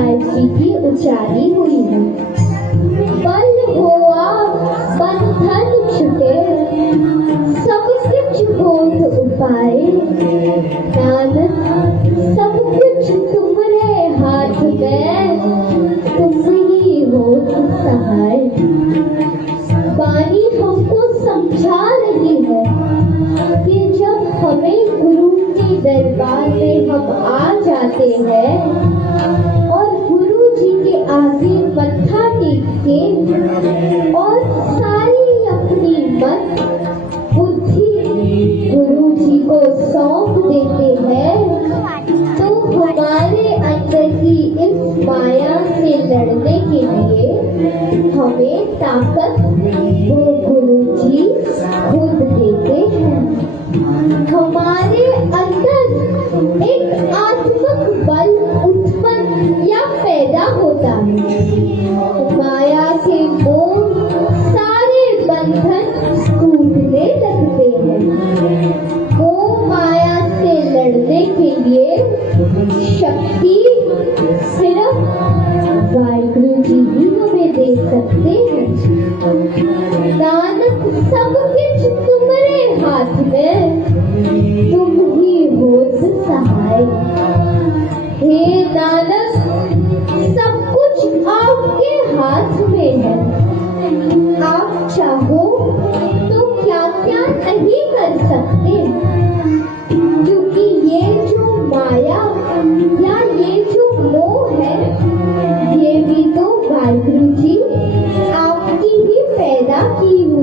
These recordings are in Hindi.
गायत्री की उचारी हुई है। बल हुआ बंधन छुटे, सब कुछ होत उपाय। नानक सब कुछ तुम्हारे हाथ में, तुम ही होत सहाय। वाणी हमको समझा रही है कि जब हमें गुरु के दरबार में हम आ जाते हैं और गुरु जी के आगे मत्था टेक के और सारी अपनी मन बुद्धि गुरु जी को सौंप देते हैं, तो हमारे अंदर की इस माया से लड़ने के लिए हमें ताकत वो गुरु जी खुद देते हैं। हमारे अंदर एक आत्मिक बल उत्पन्न या पैदा होता है। माया के मोह सारे बंधन टूटने लगते हैं। मोह माया से लड़ने के लिए शक्ति सिर्फ वाहिगुरु जी ही हमें दे सकते हैं। नानक सब कुछ तुम्हारे हाथ में, तुम ही होत सहाय। हे नानक सब कुछ आपके हाथ में है। आप चाहो तो क्या क्या नहीं कर सकते, क्योंकि ये जो माया या ये जो मोह है, ये भी तो वाहिगुरु जी आपकी ही पैदा की हुई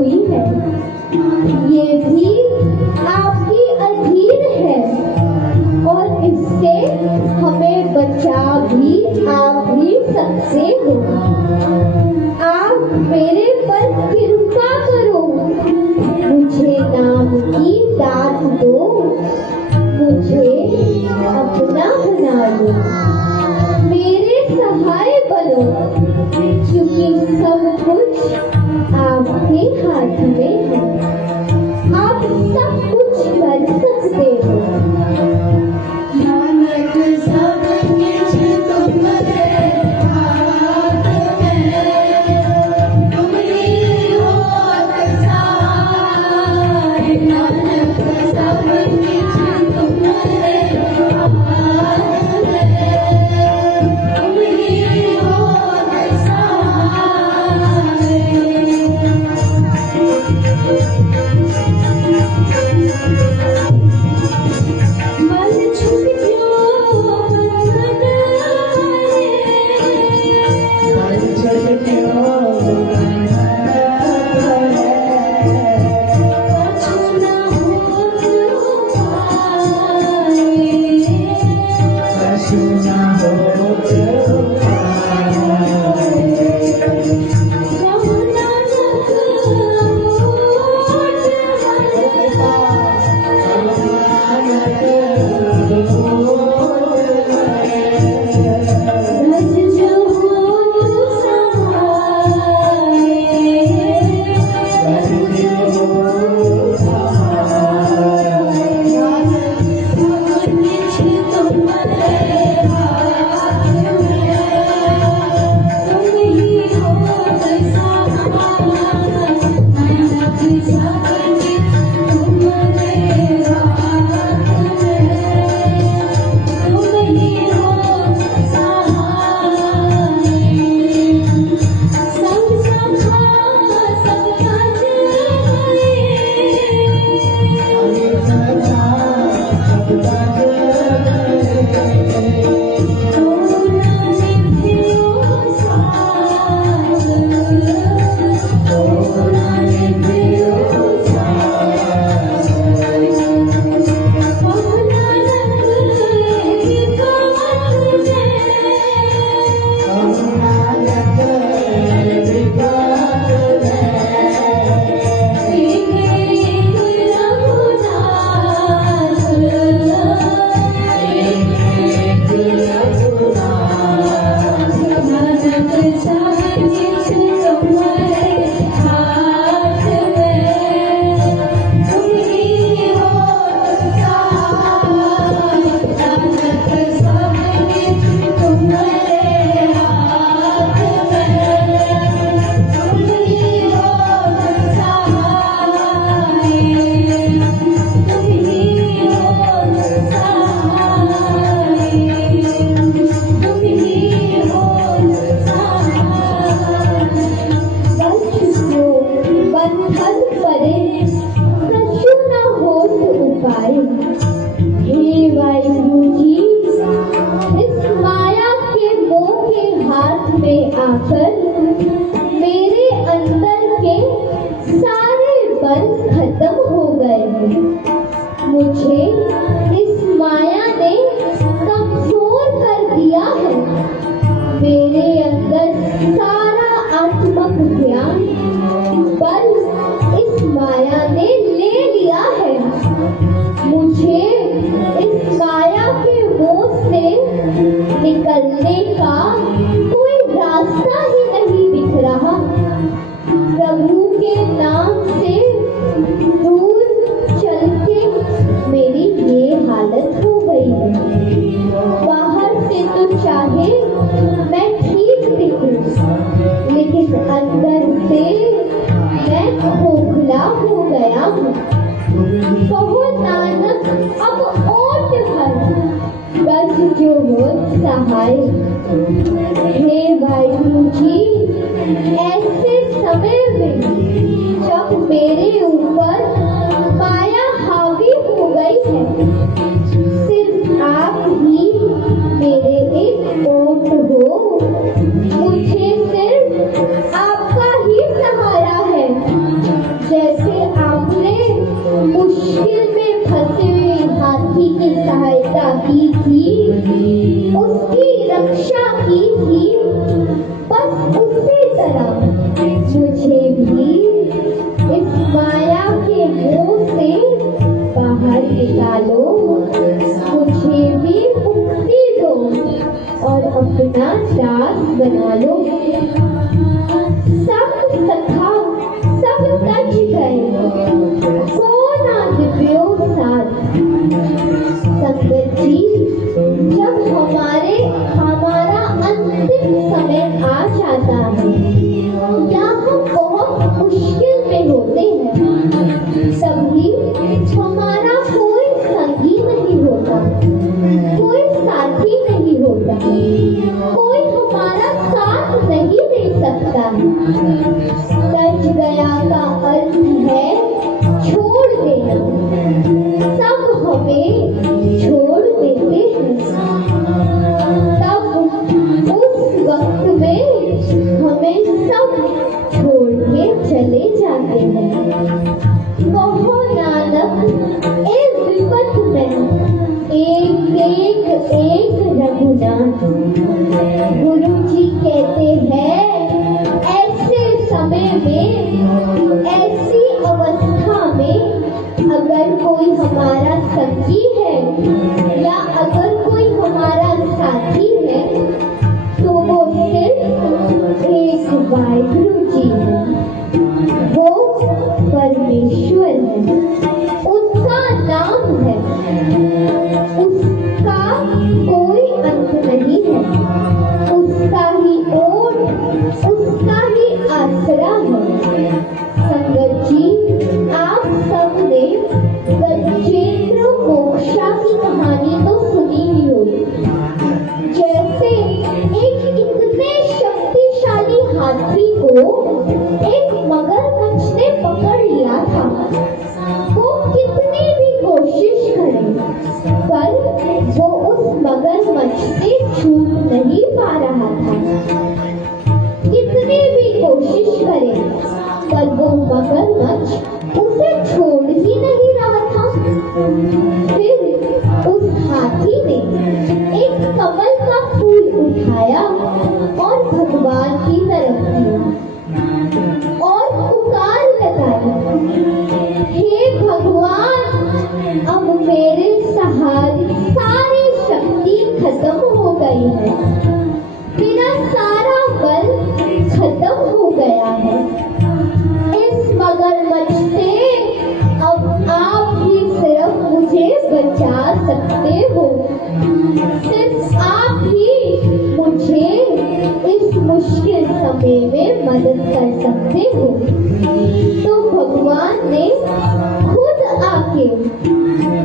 मुझे इस माया ने कमजोर कर दिया है। मेरे अंदर सारा आत्मक ज्ञान बल इस माया ने ले लिया है। मुझे इस माया के मोह से निकलने का कोई रास्ता ही नहीं दिख रहा। प्रभु के नाम से दूर चलते मेरी ये हालत हो गई है। बाहर से तो चाहे मैं ठीक दिखूं, लेकिन अंदर से मैं खोखला हो गया हूँ। कहो नानक अब ओट भर, बस जो हो सहाय। हे वाहिगुरु जी, ऐसे समय में जब मेरे ऊपर माया हावी हो गई है, सिर्फ आप ही मेरे एक ओट हो। मुझे सिर्फ आपका ही सहारा है। जैसे आपने मुश्किल में फंसे हुए हाथी की सहायता की थी, उसकी रक्षा की थी, बस उसी तरह मुझे भी इस माया के मोह से बाहर निकालो। मुझे भी मुक्ति दो और अपना दास बना लो। सब सखा सब तज गए, सोना दिव्यो साथ। संगत जी, जब हमारा अंतिम समय आ जाता है या हम बहुत मुश्किल में होते हैं, तभी हमारा कोई संगी नहीं होता, कोई साथी नहीं होता, कोई हमारा साथ नहीं दे सकता। तज गया का अर्थ है छोड़ देना। सब हमें छोड़ देते हैं, तब उस वक्त में हमें सब छोड़ के चले जाते हैं। कहो नानक, इस विपत में एक रघुनाथ। गुरु जी कहते हैं, ऐसे समय में, ऐसी अवस्था में अगर कोई हमारा संगी है या अगर कोई हमारा साथी है, तो वो सिर्फ एक वाहिगुरु जी है। वो परमेश्वर है, उसका नाम है, उसका कोई अंत नहीं है, उसका ही ओट, उसका ही आसरा है। संगत जी, आप सबने गजेंद्र मोक्षा की कहानी तो सुनी ही होगी। जैसे एक इतने शक्तिशाली हाथी को एक मगरमच्छ ने पकड़ लिया था। वो कितनी भी कोशिश करे, पर वो उस मगरमच्छ से छूट नहीं पा रहा था। कितनी भी कोशिश करे, पर वो मगरमच्छ उसे छोड़ ही नहीं रहा था। फिर उस हाथी ने एक कमल का फूल उठाया और भगवान की तरफ किया और पुकार लगाई, हे भगवान, अब मेरे सहारे सारी शक्ति खत्म हो गई है, मेरा सारा बल खत्म हो गया है। इस मगरमच्छ से अब आप ही सिर्फ मुझे बचा सकते हो। सिर्फ आप ही मुझे इस मुश्किल समय में मदद कर सकते हो। तो भगवान ने खुद आके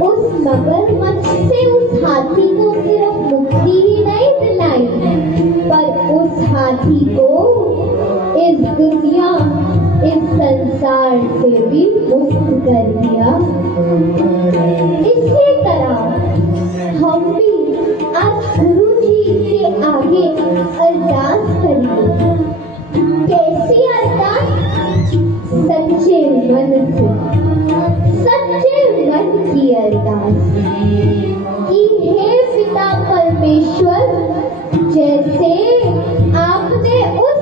उस मगरमच्छ से उस हाथी को सिर्फ मुक्ति ही नहीं दिलाई, पर उस हाथी को इस दुनिया, इस संसार से भी मुक्त कर दिया। इसी तरह हम भी आज गुरु जी के आगे अरदास करेंगे। कैसी अरदास? सच्चे मन से, सच्चे मन की अरदास। जैसे